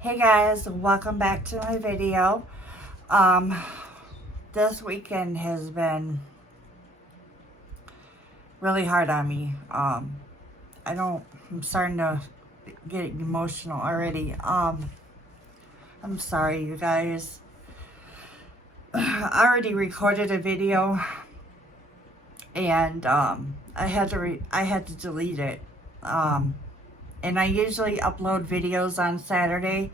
Hey guys, welcome back to my video. This weekend has been really hard on me. I'm starting to get emotional already. I'm sorry, you guys. I already recorded a video and I had to delete it. And I usually upload videos on Saturday,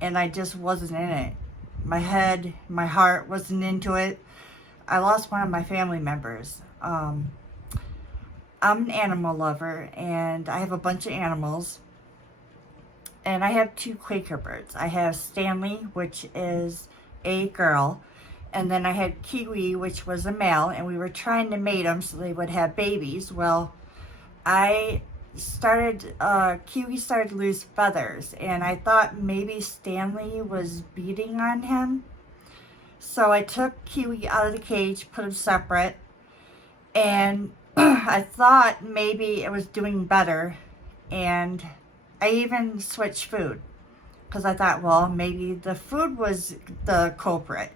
and I just wasn't in it. My head, my heart wasn't into it. I lost one of my family members. I'm an animal lover, and I have a bunch of animals. And I have two Quaker birds. I have Stanley, which is a girl, and then I had Kiwi, which was a male, and we were trying to mate them so they would have babies. Well, Kiwi started to lose feathers, and I thought maybe Stanley was beating on him. So I took Kiwi out of the cage, put him separate, and I thought maybe it was doing better. And I even switched food because I thought, well, maybe the food was the culprit.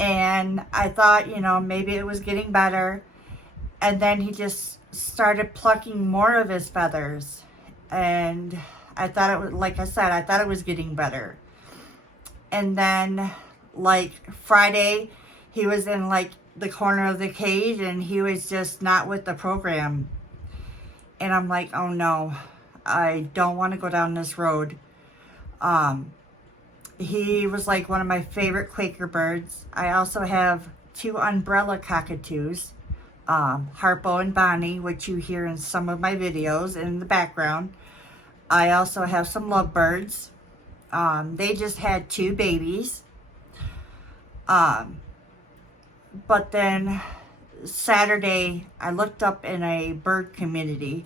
And I thought, maybe it was getting better. And then he just started plucking more of his feathers, and I thought it was, like I said, I thought it was getting better. And then like Friday, he was in like the corner of the cage, and he was just not with the program. And I'm like, oh no, I don't want to go down this road. He was like one of my favorite Quaker birds. I also have two umbrella cockatoos, Harpo and Bonnie, which you hear in some of my videos in the background. I also have some lovebirds. They just had two babies. But then Saturday, I looked up in a bird community,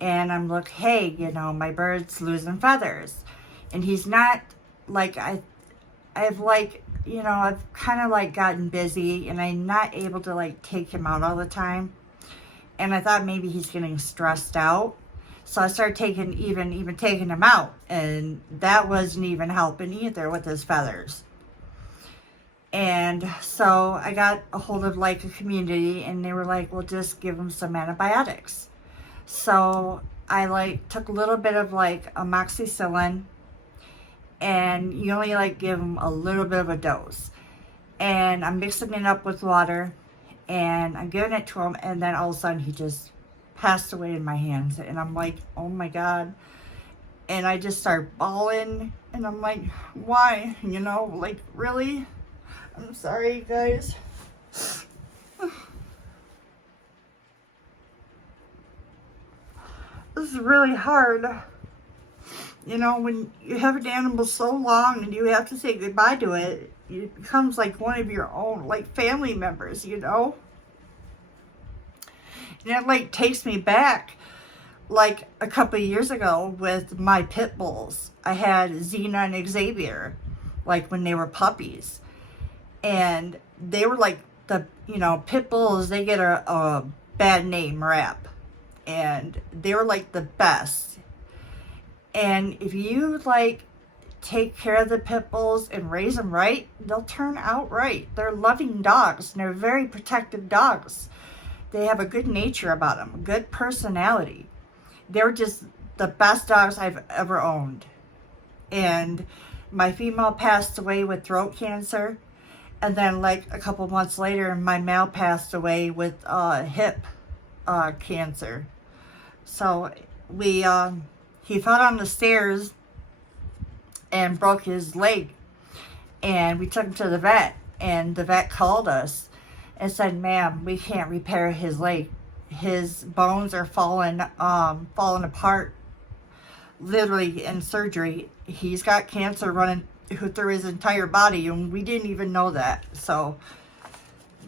and I'm like, hey, my bird's losing feathers. And he's not, like, I've kind of like gotten busy, and I'm not able to like take him out all the time. And I thought maybe he's getting stressed out. So I started taking him out, and that wasn't even helping either with his feathers. And so I got a hold of like a community, and they were like, well, just give him some antibiotics. So I like took a little bit of like amoxicillin, and you only like give them a little bit of a dose, and I'm mixing it up with water, and I'm giving it to him, and then all of a sudden he just passed away in my hands. And I'm like, oh my God. And I just start bawling, and I'm like, why? Like, really? I'm sorry, you guys. This is really hard. When you have an animal so long and you have to say goodbye to it, it becomes like one of your own, like, family members, And it, like, takes me back, like, a couple of years ago with my pit bulls. I had Xena and Xavier, like, when they were puppies. And they were, like, the, pit bulls, they get a bad name rap. And they were, like, the best. And if you like take care of the pit bulls and raise them right, they'll turn out right. They're loving dogs, and they're very protective dogs. They have a good nature about them, a good personality. They're just the best dogs I've ever owned. And my female passed away with throat cancer, and then like a couple months later, my male passed away with hip cancer. So he fell down the stairs and broke his leg, and we took him to the vet, and the vet called us and said, ma'am, we can't repair his leg. His bones are falling apart, literally in surgery. He's got cancer running through his entire body, and we didn't even know that. So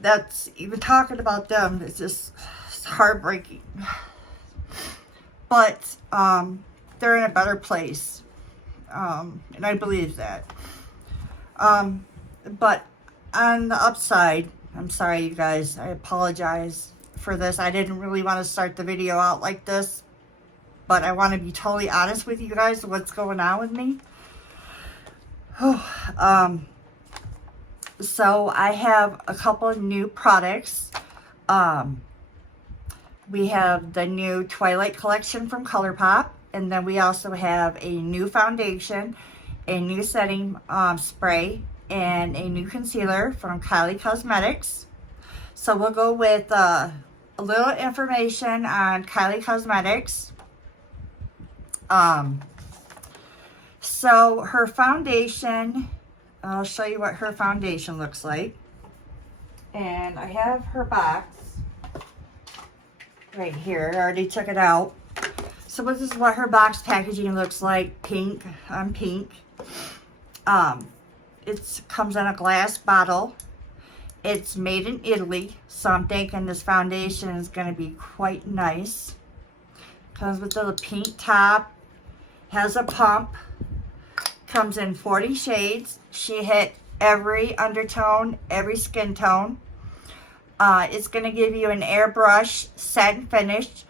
that's, even talking about them, it's heartbreaking. But they're in a better place, and I believe that. But on the upside, I'm sorry, you guys, I apologize for this. I didn't really want to start the video out like this, but I want to be totally honest with you guys what's going on with me. So I have a couple of new products. We have the new Twilight collection from Colourpop, and then we also have a new foundation, a new setting spray, and a new concealer from Kylie Cosmetics. So we'll go with a little information on Kylie Cosmetics. So her foundation, I'll show you what her foundation looks like. And I have her box right here. I already took it out. So this is what her box packaging looks like, pink on pink. It comes in a glass bottle. It's made in Italy, so I'm thinking this foundation is going to be quite nice. Comes with a little pink top, has a pump, comes in 40 shades. She hit every undertone, every skin tone. It's going to give you an airbrush satin finish,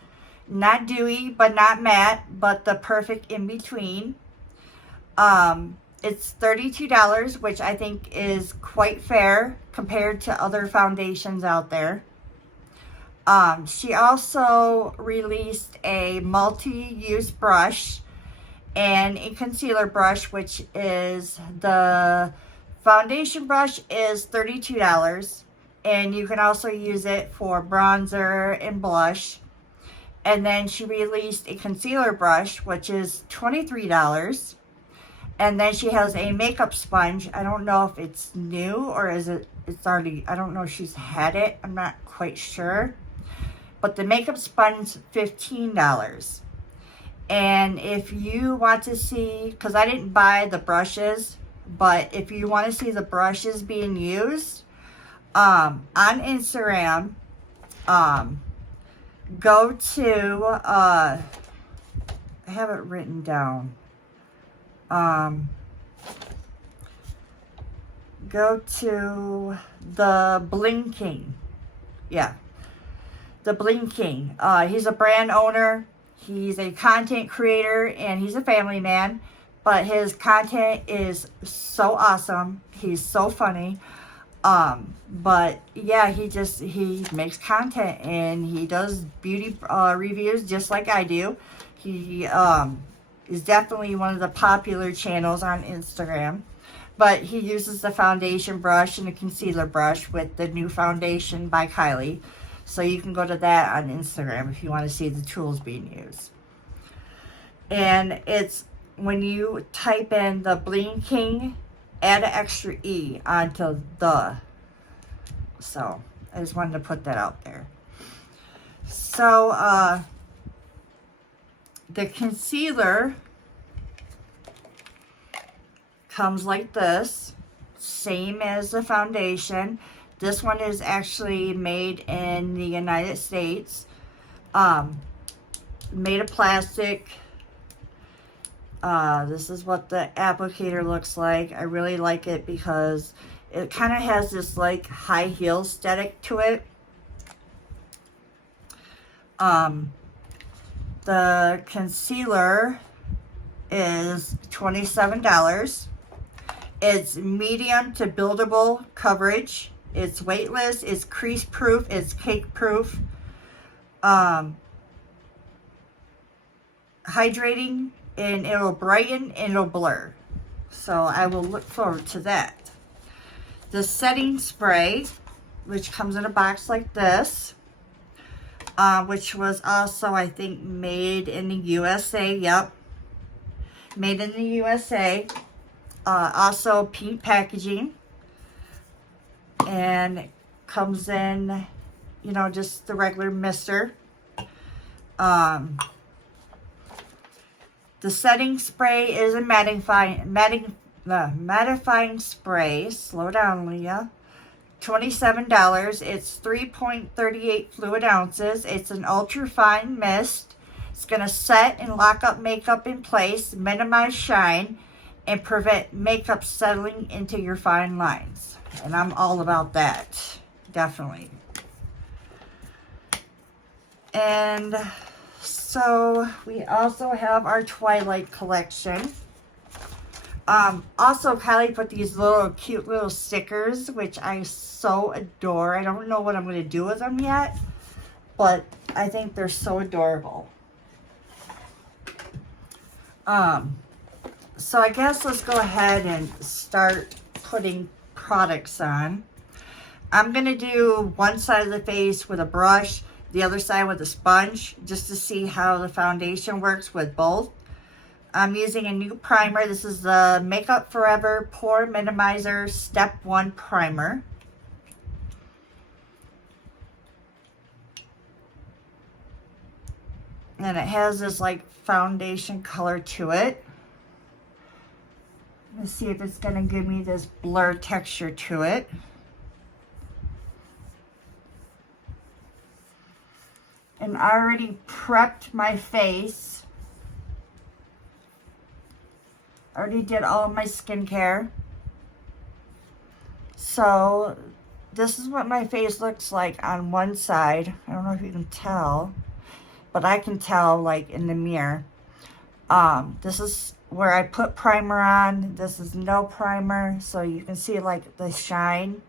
not dewy, but not matte, but the perfect in between. It's $32, which I think is quite fair compared to other foundations out there. She also released a multi-use brush and a concealer brush, which is the foundation brush is $32. And you can also use it for bronzer and blush. And then she released a concealer brush, which is $23. And then she has a makeup sponge. I don't know if it's new or it's already, I don't know if she's had it. I'm not quite sure. But the makeup sponge, $15. And if you want to see, because I didn't buy the brushes, but if you want to see the brushes being used, on Instagram, go to, I have it written down. Go to the Bling-King. Yeah. The Bling-King. He's a brand owner. He's a content creator and he's a family man. But his content is so awesome. He's so funny. But yeah, he makes content and he does beauty reviews just like I do. He is definitely one of the popular channels on Instagram. But he uses the foundation brush and the concealer brush with the new foundation by Kylie. So you can go to that on Instagram if you want to see the tools being used. And it's when you type in the Bling-King, add an extra E onto the. So I just wanted to put that out there. So the concealer comes like this, same as the foundation. This one is actually made in the United States, made of plastic. This is what the applicator looks like. I really like it because it kind of has this like high heel aesthetic to it. The concealer is $27. It's medium to buildable coverage. It's weightless. It's crease proof. It's cake proof. Hydrating, and it'll brighten and it'll blur. So I will look forward to that. The setting spray, which comes in a box like this, which was also, I think, made in the USA. Yep. Made in the USA. Also pink packaging. And it comes in, you know, just the regular mister. The setting spray is a mattifying spray. Slow down, Leah. $27. It's 3.38 fluid ounces. It's an ultra fine mist. It's going to set and lock up makeup in place, minimize shine, and prevent makeup settling into your fine lines. And I'm all about that. Definitely. And so we also have our Twilight collection. Also, Kylie put these little cute little stickers, which I so adore. I don't know what I'm going to do with them yet, but I think they're so adorable. So I guess let's go ahead and start putting products on. I'm going to do one side of the face with a brush, the other side with a sponge, just to see how the foundation works with both. I'm using a new primer. This is the Makeup Forever Pore Minimizer Step 1 Primer. And it has this like foundation color to it. Let's see if it's going to give me this blur texture to it. And I already prepped my face. I already did all of my skincare. So this is what my face looks like on one side. I don't know if you can tell, but I can tell like in the mirror. This is where I put primer on. This is no primer, so you can see like the shine,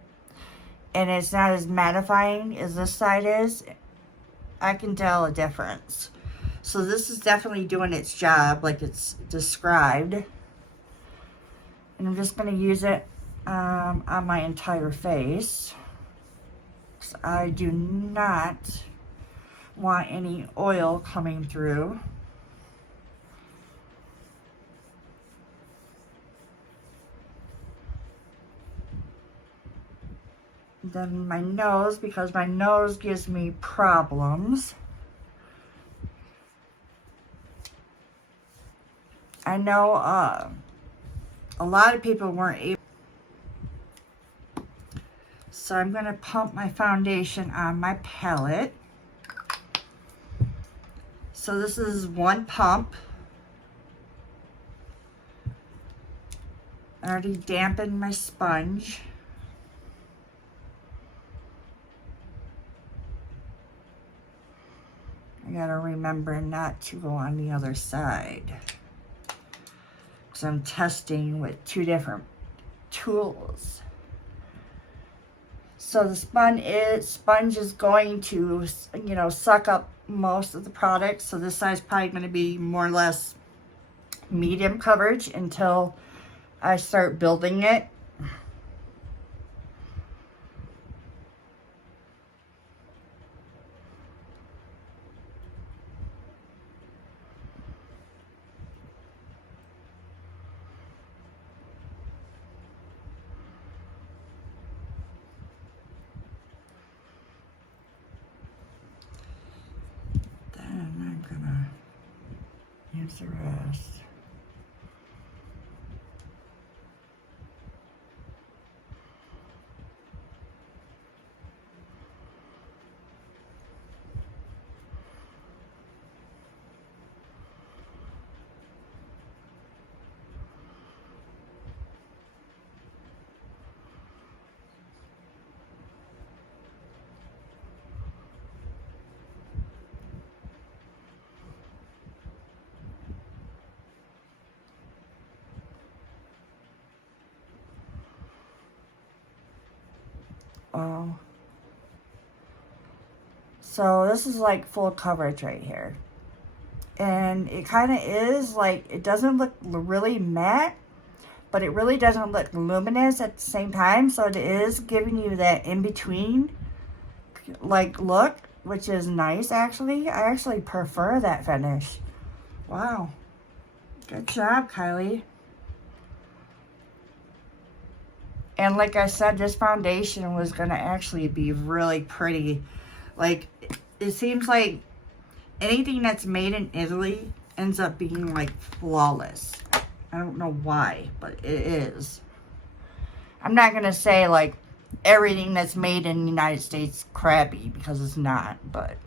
and it's not as mattifying as this side is. I can tell a difference. So this is definitely doing its job like it's described. And I'm just going to use it on my entire face. So I do not want any oil coming through. Then my nose, because my nose gives me problems. I know a lot of people weren't able. So I'm going to pump my foundation on my palette. So this is one pump. I already dampened my sponge. I gotta remember not to go on the other side, because I'm testing with two different tools. So the sponge is going to, you know, suck up most of the product. So this side's probably going to be more or less medium coverage until I start building it. Use the rest. Oh. So this is like full coverage right here. And it kind of is like, it doesn't look really matte, but it really doesn't look luminous at the same time. So it is giving you that in-between like look, which is nice actually. I actually prefer that finish. Wow. Good job, Kylie. And like I said, this foundation was going to actually be really pretty. Like, it seems like anything that's made in Italy ends up being like flawless. I don't know why, but it is. I'm not going to say like everything that's made in the United States crappy, because it's not, but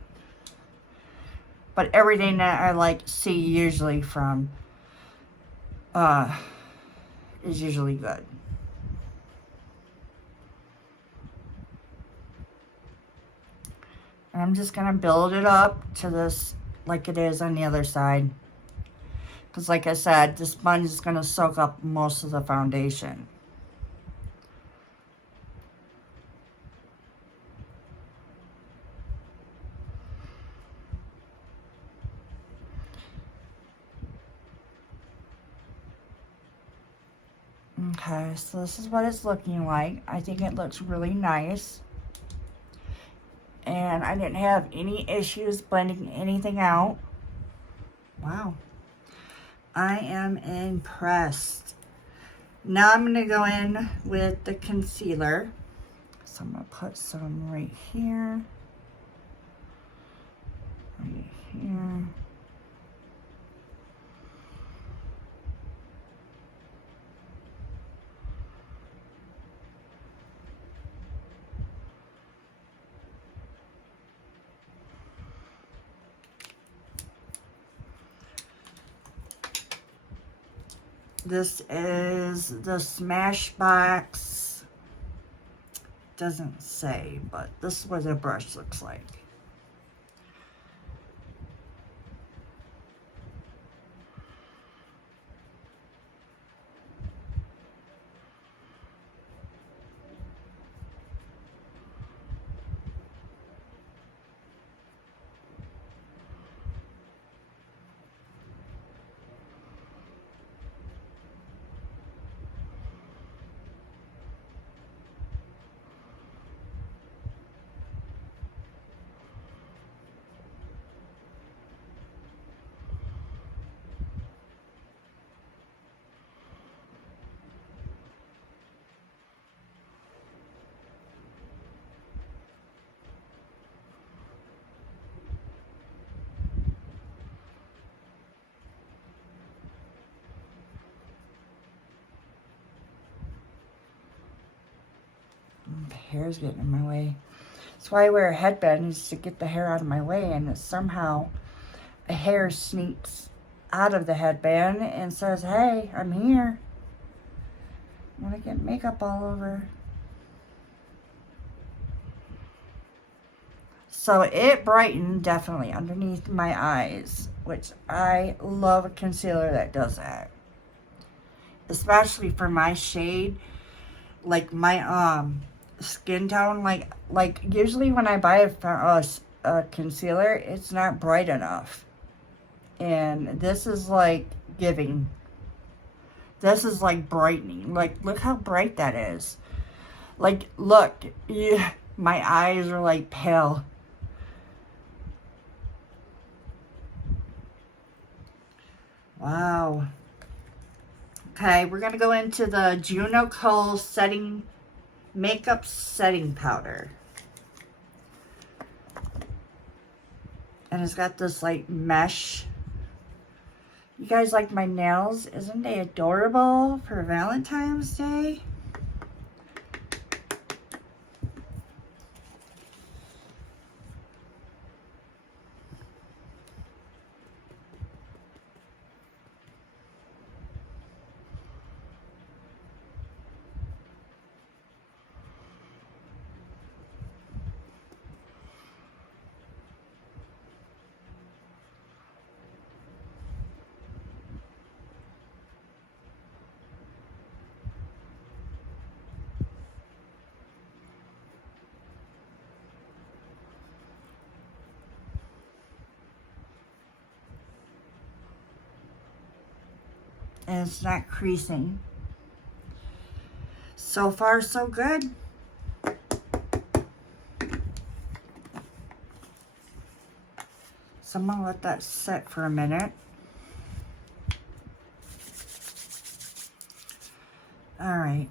everything that I like see usually from is usually good. And I'm just going to build it up to this like it is on the other side. Because like I said, this sponge is going to soak up most of the foundation. Okay, so this is what it's looking like. I think it looks really nice. And I didn't have any issues blending anything out. Wow. I am impressed. Now I'm going to go in with the concealer. So I'm going to put some right here. Right here. This is the Smashbox. Doesn't say, but this is what the brush looks like. The hair's getting in my way. That's why I wear a headband, is to get the hair out of my way, and somehow a hair sneaks out of the headband and says, hey, I'm here. I want to get makeup all over. So it brightened definitely underneath my eyes, which I love a concealer that does that. Especially for my shade, like my skin tone, like usually when I buy a concealer, it's not bright enough. And this is like giving. This is like brightening. Like, look how bright that is. Like, look, yeah, my eyes are like pale. Wow. Okay, we're going to go into the Juno Kohl makeup setting powder. And it's got this like mesh. You guys like my nails? Isn't they adorable for Valentine's Day? And it's not creasing. So far, so good. So I'm gonna let that set for a minute. All right.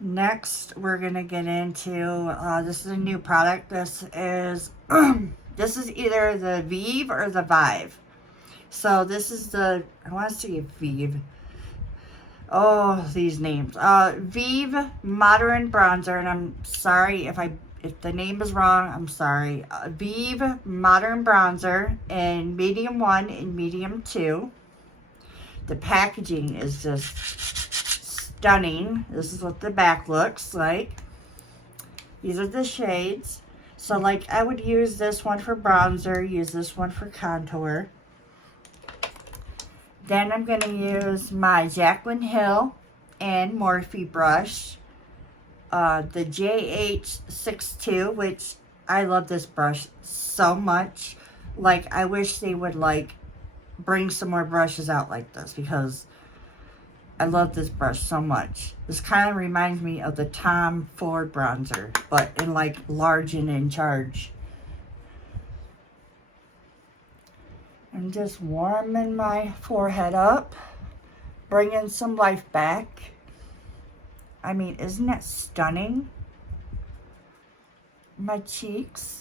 Next, we're gonna get into this is a new product. This is this is either the Vieve or the Vive. So this is the, I want to say Vieve. Oh, these names. Vieve Modern Bronzer, and I'm sorry if the name is wrong, I'm sorry. Vieve Modern Bronzer in medium 1 and medium 2. The packaging is just stunning. This is what the back looks like. These are the shades. So like I would use this one for bronzer, use this one for contour. Then I'm going to use my Jaclyn Hill and Morphe brush. The JH62, which I love this brush so much. Like I wish they would like bring some more brushes out like this because I love this brush so much. This kind of reminds me of the Tom Ford bronzer, but in like large and in charge. I'm just warming my forehead up, bringing some life back. I mean, isn't that stunning? My cheeks.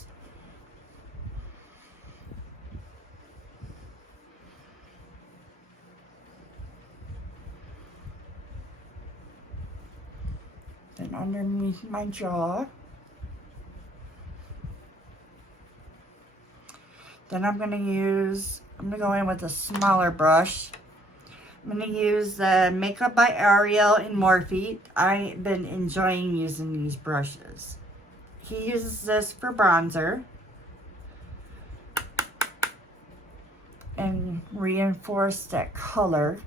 Then underneath my jaw. Then I'm going to go in with a smaller brush. I'm going to use the Makeup by Ariel in Morphe. I've been enjoying using these brushes. He uses this for bronzer. And reinforce that color.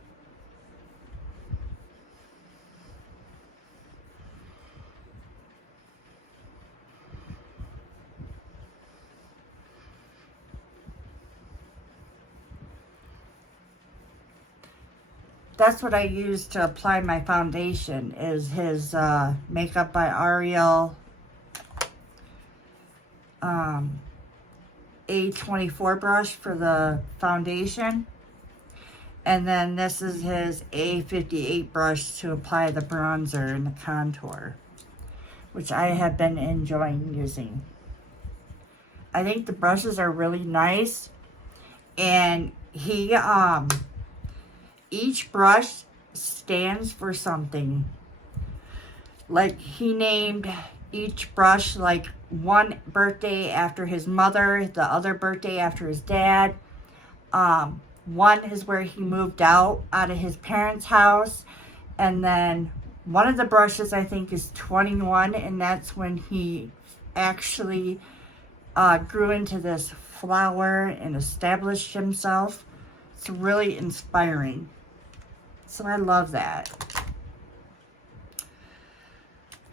That's what I use to apply my foundation, is his Makeup by Ariel A24 brush for the foundation. And then this is his A58 brush to apply the bronzer and the contour, which I have been enjoying using. I think the brushes are really nice, and each brush stands for something. Like he named each brush like one birthday after his mother, the other birthday after his dad. One is where he moved out of his parents' house. And then one of the brushes I think is 21, and that's when he actually grew into this flower and established himself. It's really inspiring. So I love that.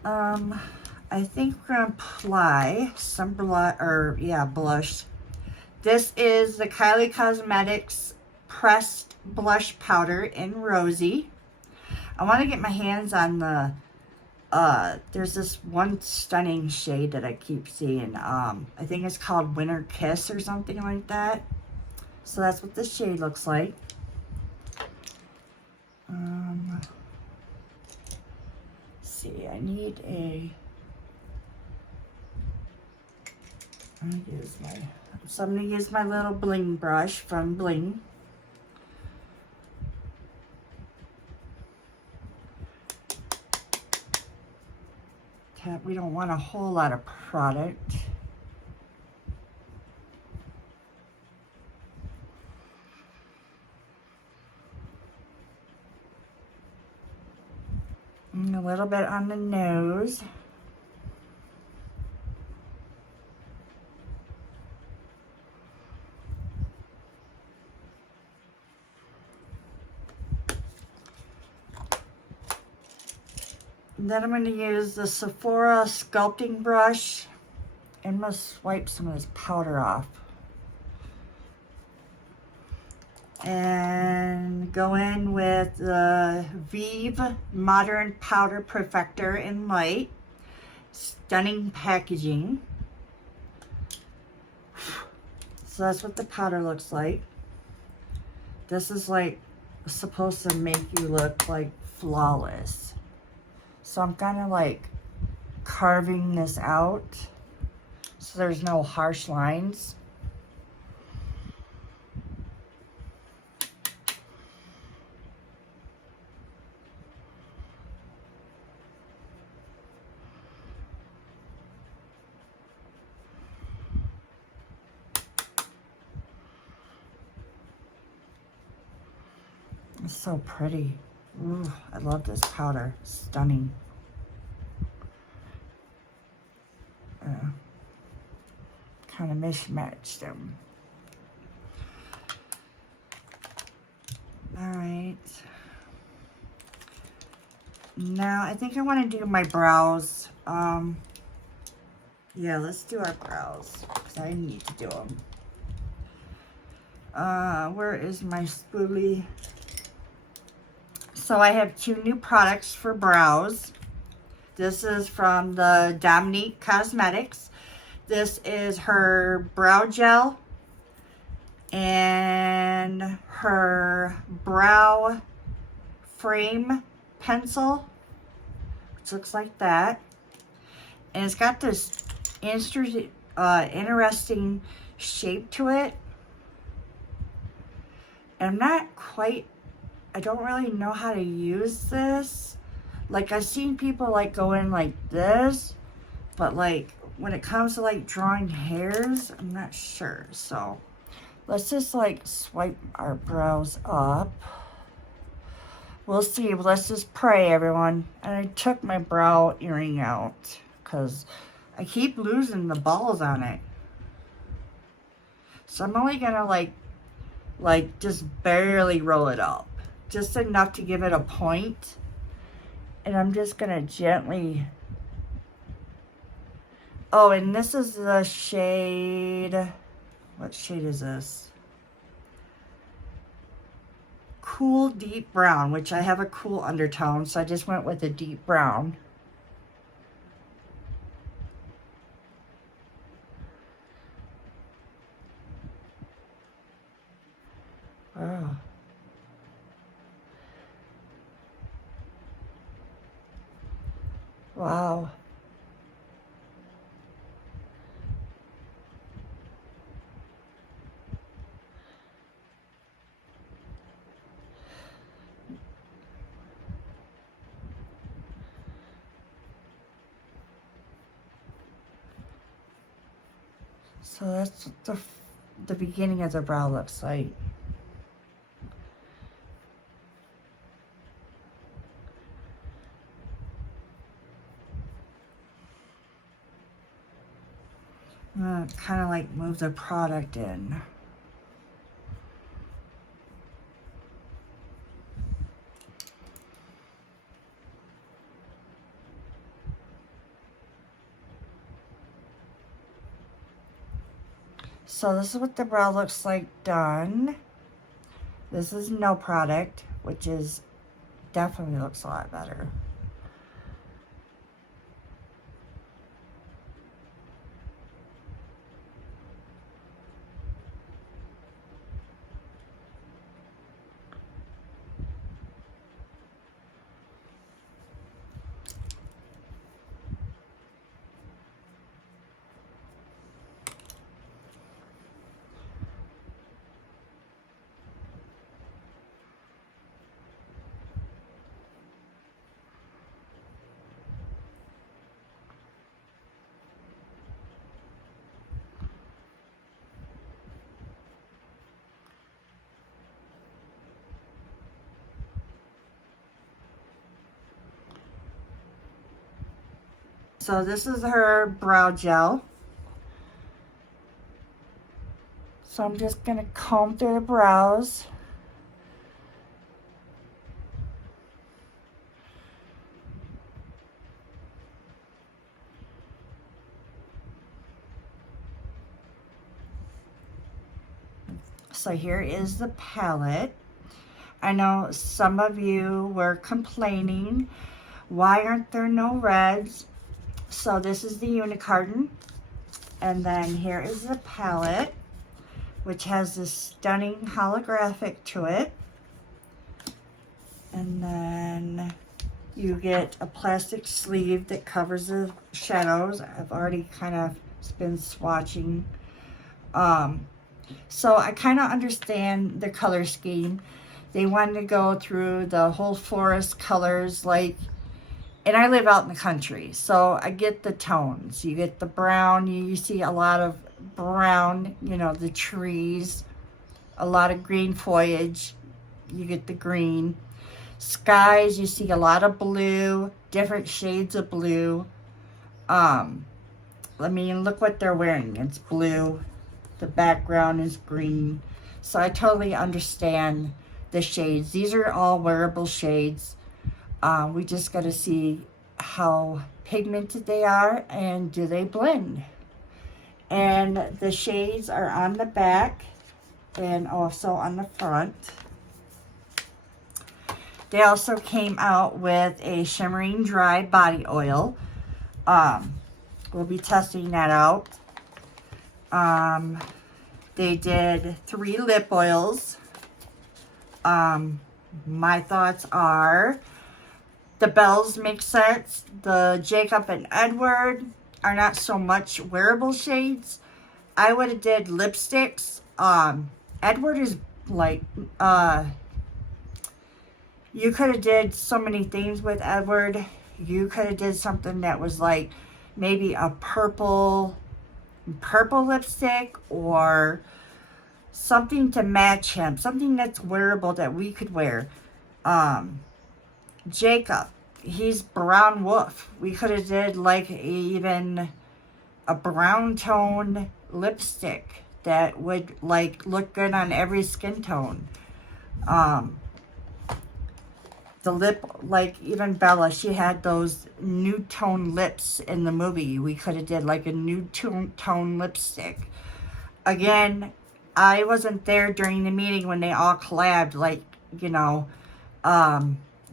I think we're gonna apply some blush. This is the Kylie Cosmetics pressed blush powder in Rosy. I want to get my hands on the there's this one stunning shade that I keep seeing. I think it's called Winter Kiss or something like that. So that's what this shade looks like. Let's see, I'm gonna use my little bling brush from Bling. We don't want a whole lot of product. And a little bit on the nose. And then I'm going to use the Sephora sculpting brush and I'm going to wipe some of this powder off. And go in with the Vieve Modern Powder Perfector in Light. Stunning packaging. So that's what the powder looks like. This is like supposed to make you look like flawless. So I'm kind of like carving this out so there's no harsh lines. It's so pretty. Ooh, I love this powder. Stunning. kind of mismatched them. All right. Now I think I want to do my brows. Yeah, let's do our brows because I need to do them. Where is my spoolie? So I have 2 new products for brows. This is from the Dominique Cosmetics. This is her brow gel and her brow frame pencil, which looks like that. And it's got this interesting shape to it. And I'm not quite, I don't really know how to use this. Like, I've seen people like go in like this, but like when it comes to like drawing hairs, I'm not sure. So let's just like swipe our brows up. We'll see. Let's just pray, everyone. And I took my brow earring out because I keep losing the balls on it. So I'm only gonna like just barely roll it up. Just enough to give it a point. And I'm just gonna gently. Oh, and this is the shade. What shade is this? Cool deep brown, which I have a cool undertone, so I just went with a deep brown. Oh. Wow. So that's what the beginning of the brow looks like. I'm gonna kind of like move the product in. So this is what the brow looks like done. This is no product, which is definitely looks a lot better. So this is her brow gel. So I'm just gonna comb through the brows. So here is the palette. I know some of you were complaining, why aren't there no reds? So this is the unicorn, and then here is the palette, which has this stunning holographic to it. And then you get a plastic sleeve that covers the shadows. I've already kind of been swatching. So I kind of understand the color scheme. They wanted to go through the whole forest colors, like, and I live out in the country, so I get the tones. You get the brown, you see a lot of brown, you know, the trees, a lot of green foliage, you get the green. Skies, you see a lot of blue, different shades of blue. I mean, look what they're wearing. It's blue. The background is green. So I totally understand the shades. These are all wearable shades. We just got to see how pigmented they are and do they blend. And the shades are on the back and also on the front. They also came out with a shimmering dry body oil. We'll be testing that out. They did 3 lip oils. My thoughts are the Bells make sense. The Jacob and Edward are not so much wearable shades. I would have did lipsticks. Edward is like, you could have did so many things with Edward. You could have did something that was like maybe a purple lipstick or something to match him. Something that's wearable that we could wear. Jacob, he's brown wolf. We could have did like even a brown tone lipstick that would like look good on every skin tone. The lip, like even Bella, she had those nude tone lips in the movie. We could have did like a nude tone lipstick. Again, I wasn't there during the meeting when they all collabed, like, you know,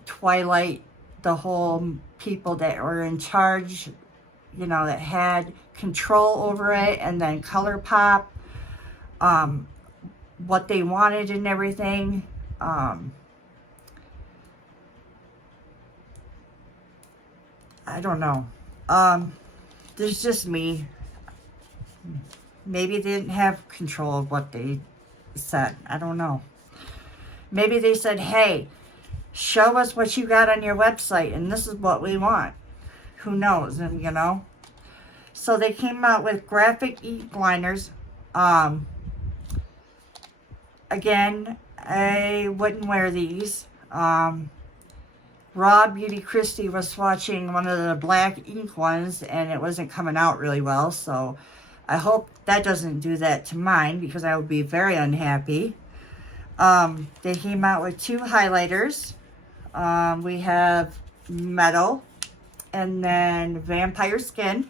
Twilight, the whole people that were in charge, you know, that had control over it, and then Colourpop, what they wanted and everything. I don't know. There's just me. Maybe they didn't have control of what they said. I don't know. Maybe they said, hey, show us what you got on your website, and this is what we want. Who knows? And, you know. So they came out with graphic ink liners. Again, I wouldn't wear these. Raw Beauty Christie was swatching one of the black ink ones, and it wasn't coming out really well, so I hope that doesn't do that to mine, because I would be very unhappy. They came out with 2 highlighters. We have Metal and then Vampire Skin.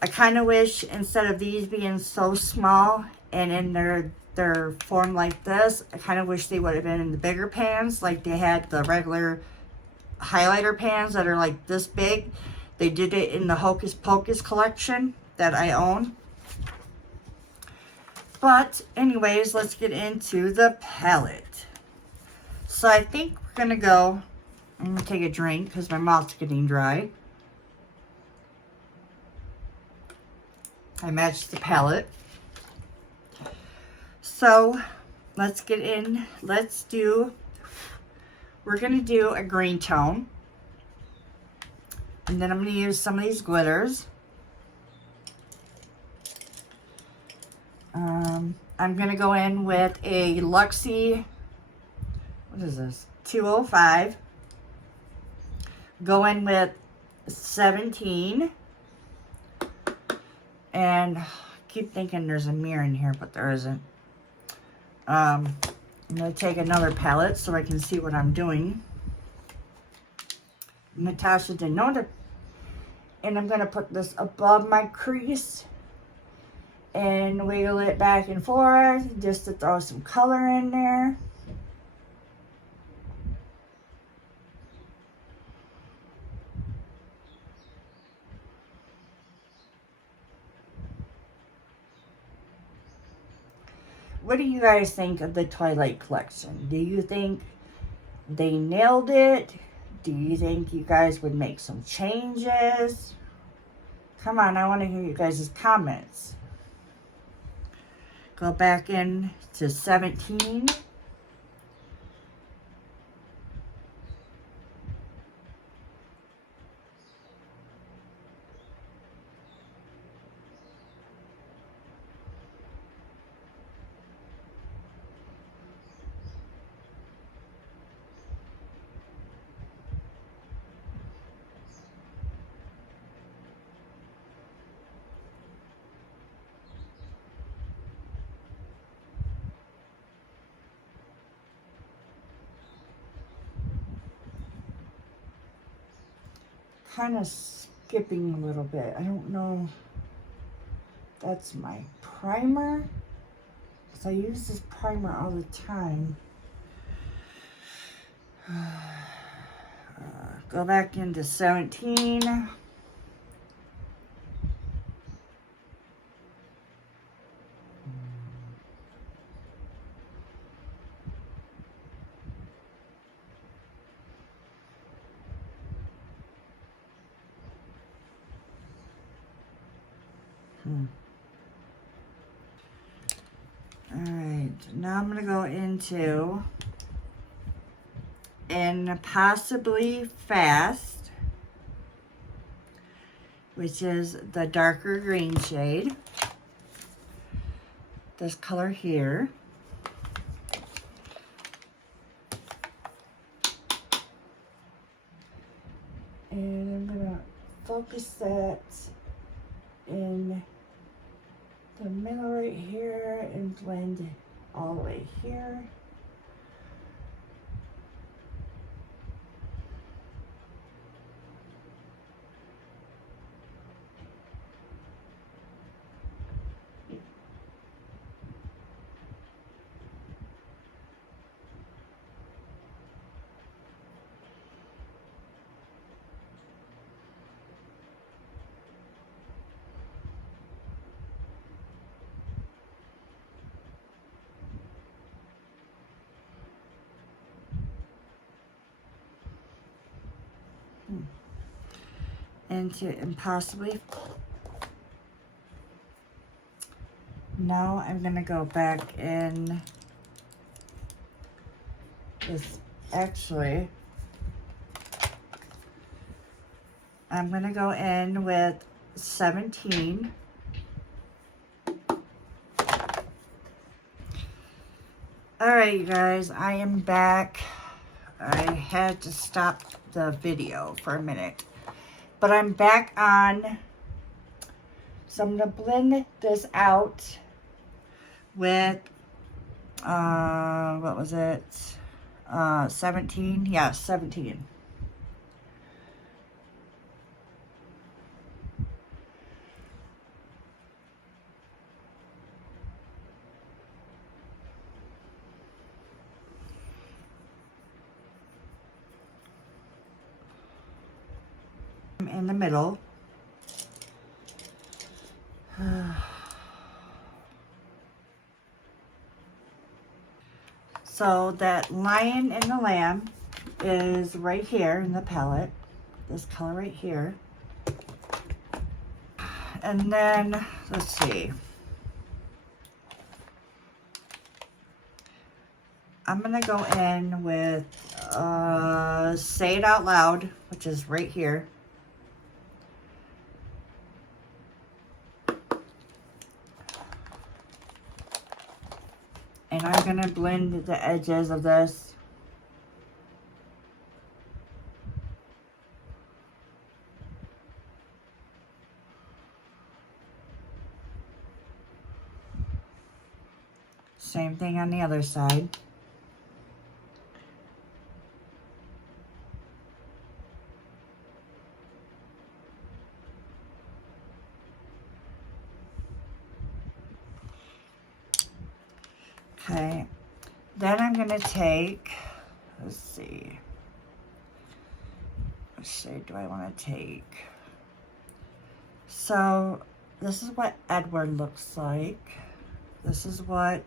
I kind of wish, instead of these being so small and in their form like this, I kind of wish they would have been in the bigger pans, like they had the regular highlighter pans that are like this big. They did it in the Hocus Pocus collection that I own. But anyways, let's get into the palette. So I think we're gonna go, I'm gonna take a drink because my mouth's getting dry. I matched the palette. So let's get in. We're going to do a green tone. And then I'm going to use some of these glitters. I'm going to go in with a Luxie, what is this, 205. Go in with 17. And I keep thinking there's a mirror in here, but there isn't. I'm going to take another palette so I can see what I'm doing. Natasha Denota. And I'm going to put this above my crease and wiggle it back and forth just to throw some color in there. What do you guys think of the Twilight collection? Do you think they nailed it? Do you think you guys would make some changes? Come on, I want to hear you guys' comments. Go back in to 17. kind of skipping a little bit. I don't know. That's my primer. Because I use this primer all the time. Go back into 17. Alright, now I'm going to go into Impossibly Fast, which is the darker green shade. This color here. And I'm going to focus that in the middle right here and blend all the way here. Into Impossibly. Now I'm going to go back in this, actually, I'm going to go in with 17. Alright, you guys, I am back. I had to stop the video for a minute. But I'm back on, so I'm going to blend this out with, what was it, 17, yeah, 17. In the middle. So that Lion and the Lamb is right here in the palette. This color right here. And then, let's see. I'm going to go in with Say It Out Loud, which is right here. And I'm going to blend the edges of this. Same thing on the other side. Okay, then I'm going to take, let's see, what shade do I want to take? So, this is what Edward looks like. This is what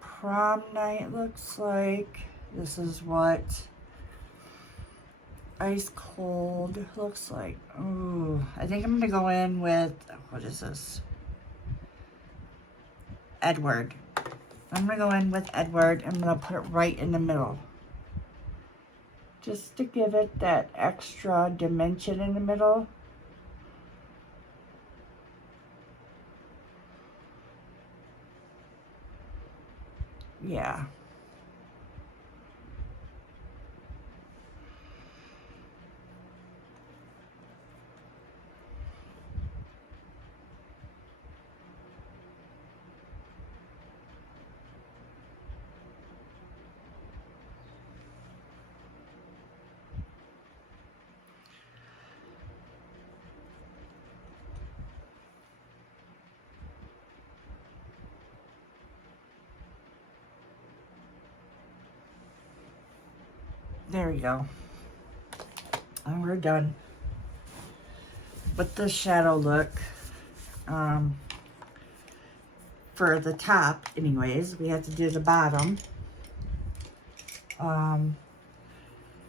Prom Night looks like. This is what Ice Cold looks like. Ooh, I think I'm going to go in with, what is this? Edward. I'm going to go in with Edward. I'm going to put it right in the middle. Just to give it that extra dimension in the middle. Yeah. There we go. And we're done with the shadow look. For the top, anyways, we have to do the bottom.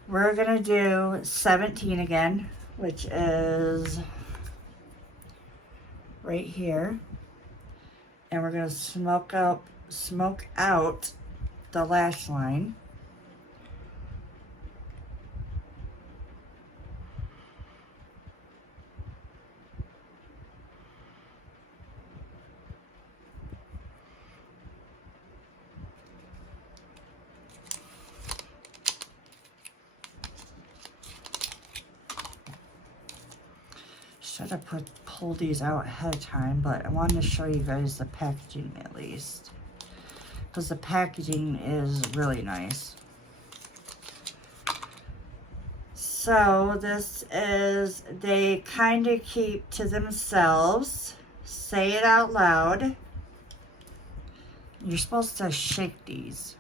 We're gonna do 17 again, which is right here, and we're gonna smoke out the lash line. Should have pulled these out ahead of time, but I wanted to show you guys the packaging at least, because the packaging is really nice. So this is, they kind of keep to themselves. Say it out loud. You're supposed to shake these.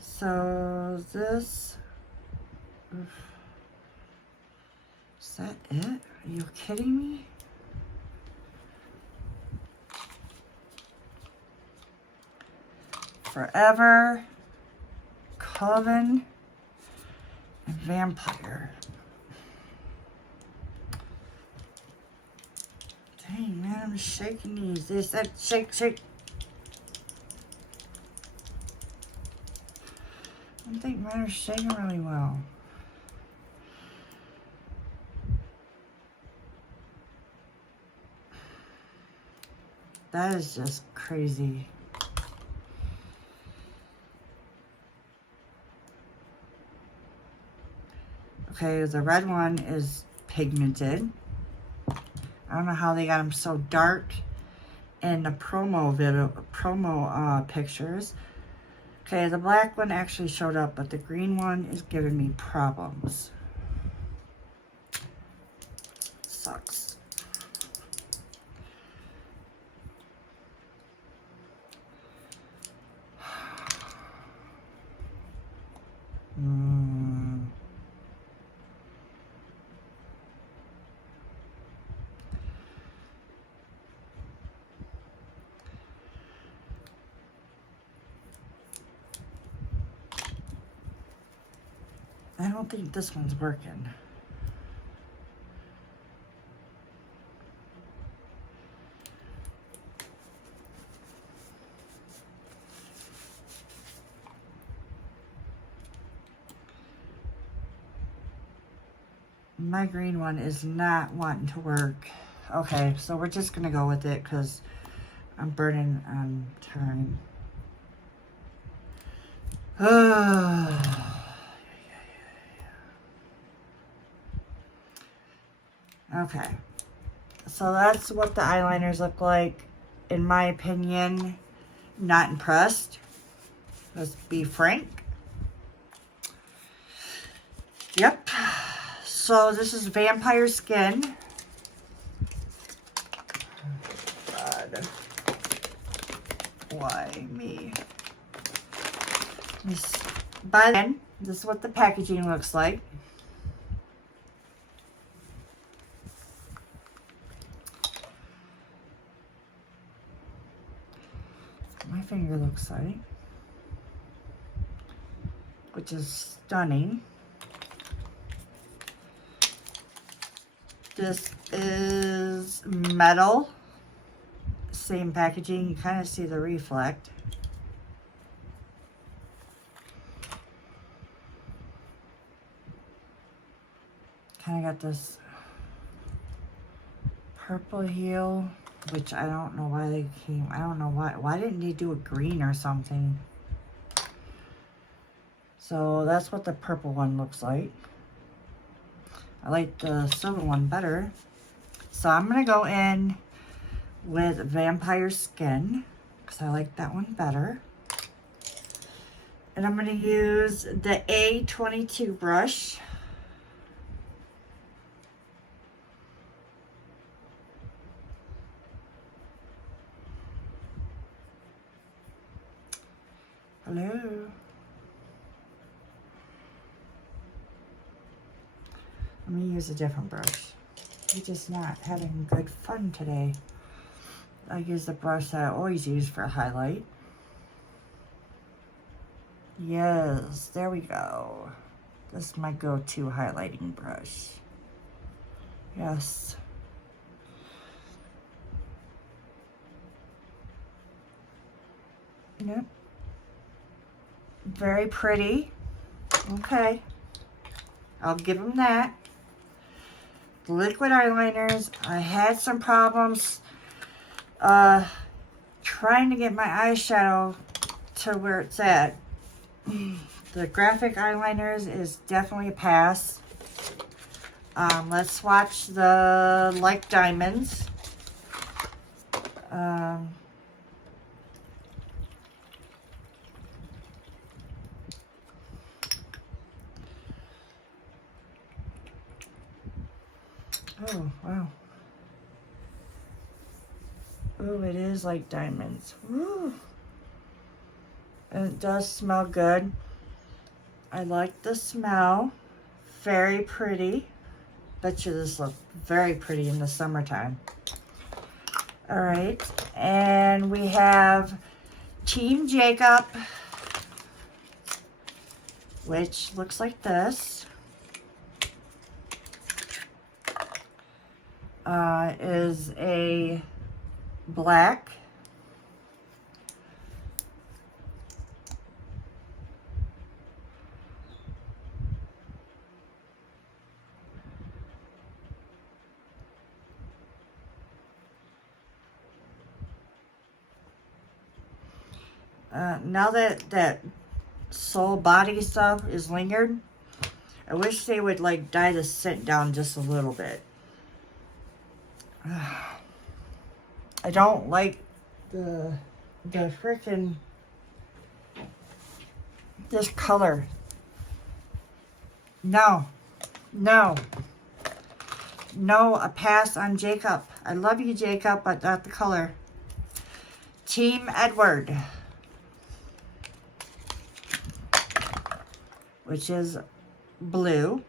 So this, is that it? Are you kidding me? Forever, Coven, and Vampire. Dang, man, I'm shaking these. They said shake, shake. I don't think mine are shaking really well. That is just crazy. Okay, the red one is pigmented. I don't know how they got them so dark in the promo pictures. Okay, the black one actually showed up, but the green one is giving me problems. Sucks. I don't think this one's working. My green one is not wanting to work. Okay, so we're just gonna go with it because I'm burning on time. Okay, so that's what the eyeliners look like. In my opinion, not impressed. Let's be frank. Yep. So this is Vampire Skin. God. Why me? By then, this is what the packaging looks like. My finger looks like, which is stunning. This is metal, same packaging. You kind of see the reflect. Kind of got this purple heel, which I don't know why they came. I don't know why didn't they do a green or something? So that's what the purple one looks like. I like the silver one better. So I'm gonna go in with Vampire Skin because I like that one better. And I'm gonna use the A22 brush. Hello. Let me use a different brush. We're just not having good fun today. I use the brush that I always use for a highlight. Yes, there we go. This is my go-to highlighting brush. Yes. Yep. Very pretty. Okay. I'll give them that. The liquid eyeliners, I had some problems trying to get my eyeshadow to where it's at. The Graphix eyeliners is definitely a pass. Let's swatch the Like Diamonds. Oh, wow. Oh, it is like diamonds. Woo. And it does smell good. I like the smell. Very pretty. Bet you this looks very pretty in the summertime. All right. And we have Team Jacob, which looks like this. Is a black. Now that soul body stuff is lingered, I wish they would like dye the scent down just a little bit. I don't like the freaking this color. No, a pass on Jacob. I love you, Jacob, but not the color. Team Edward, which is blue.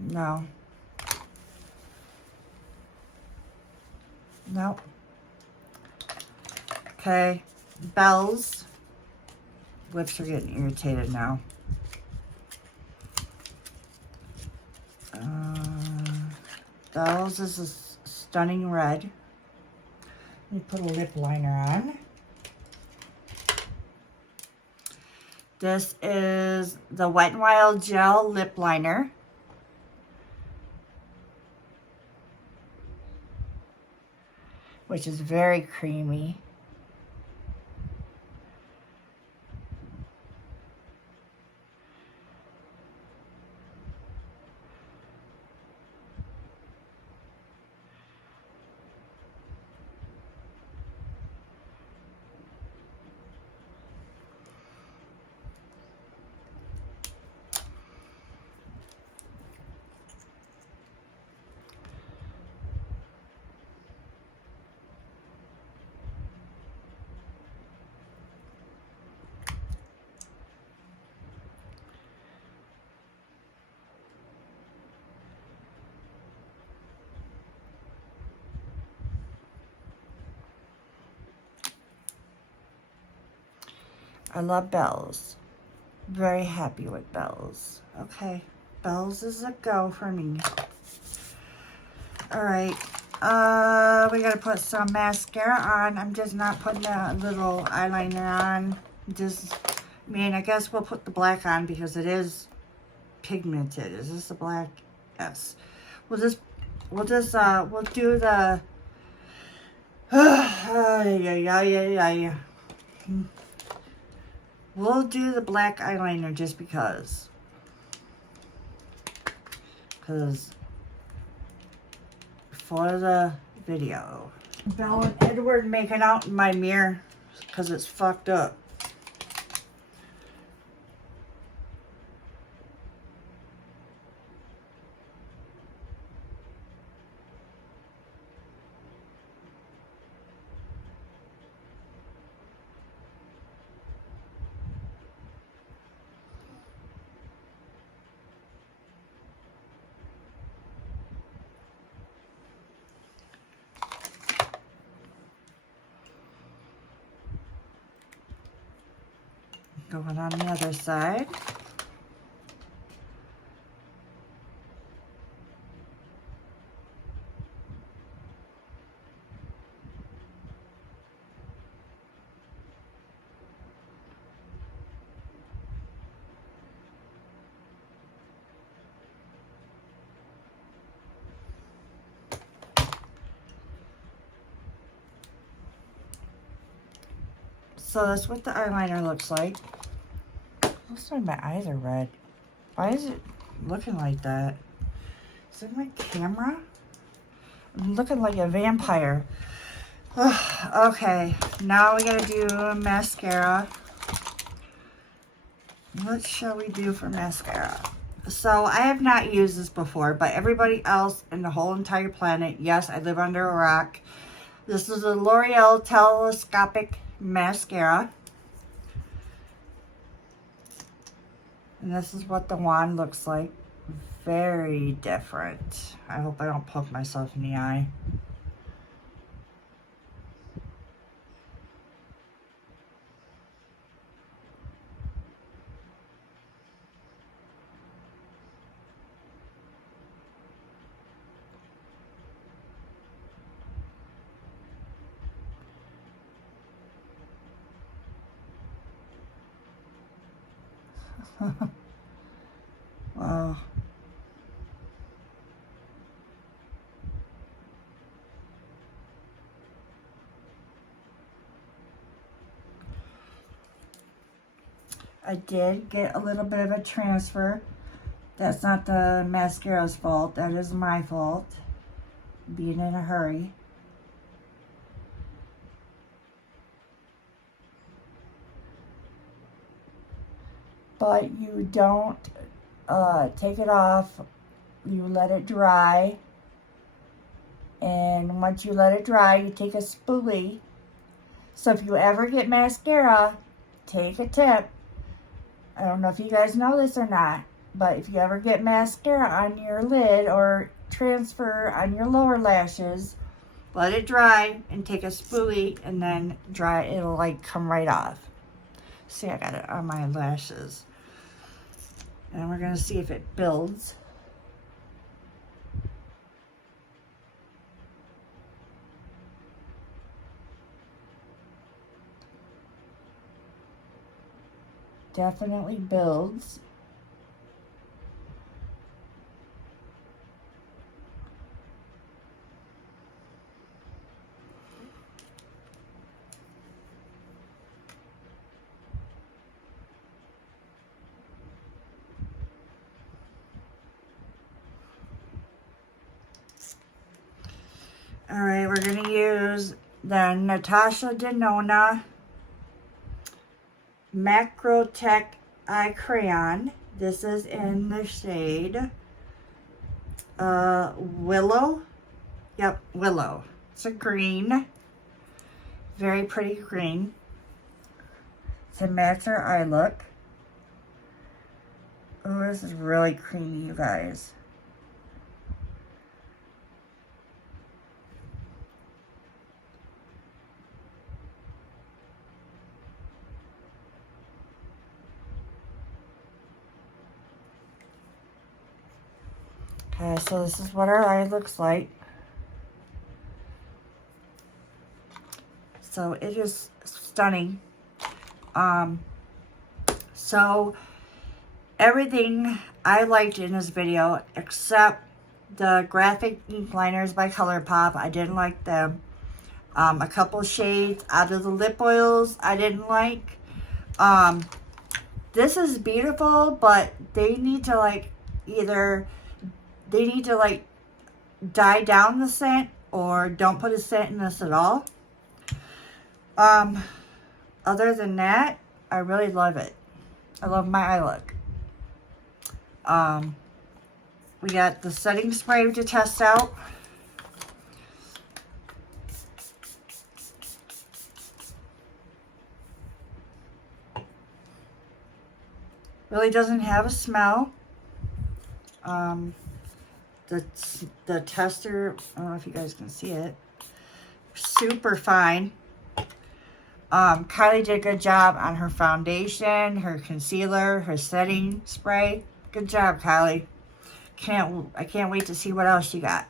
No. Nope. Okay. Bells. Lips are getting irritated now. Bells is a stunning red. Let me put a lip liner on. This is the Wet n Wild Gel Lip Liner. Which is very creamy. I love Bells. Very happy with Bells. Okay, Bells is a go for me. All right, we gotta put some mascara on. I'm just not putting a little eyeliner on. Just, I mean, I guess we'll put the black on because it is pigmented. Is this the black? Yes. We'll do the, we'll do the black eyeliner just because for the video. Belle and Edward making out in my mirror because it's fucked up. Going on the other side. So that's what the eyeliner looks like. Looks like my eyes are red. Why is it looking like that? Is it my camera? I'm looking like a vampire. Okay, now we gotta do mascara. What shall we do for mascara? So I have not used this before, but everybody else in the whole entire planet, yes, I live under a rock. This is a L'Oreal Telescopic Mascara. And this is what the wand looks like. Very different. I hope I don't poke myself in the eye. Wow. I did get a little bit of a transfer. That's not the mascara's fault. That is my fault. Being in a hurry. But you don't take it off. You let it dry. And once you let it dry, you take a spoolie. So if you ever get mascara, take a tip. I don't know if you guys know this or not, but if you ever get mascara on your lid or transfer on your lower lashes, let it dry and take a spoolie and then dry. It'll like come right off. See, I got it on my lashes. And we're going to see if it builds. Definitely builds. All right, we're going to use the Natasha Denona Macro Tech Eye Crayon. This is in the shade Willow. Yep, Willow. It's a green. Very pretty green. To match our eye look. Oh, this is really creamy, you guys. Okay, so this is what our eye looks like. So it is stunning. So everything I liked in this video except the Graphix ink liners by Colourpop. I didn't like them. A couple shades out of the lip oils I didn't like. This is beautiful, but they need to like either they need to like die down the scent or don't put a scent in this at all. Other than that, I really love it. I love my eye look. We got the setting spray to test out. Really doesn't have a smell. The tester, I don't know if you guys can see it, super fine. Kylie did a good job on her foundation, her concealer, her setting spray. Good job, Kylie. I can't wait to see what else you got.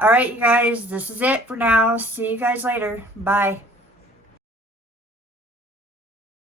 All right, you guys, this is it for now. See you guys later. Bye.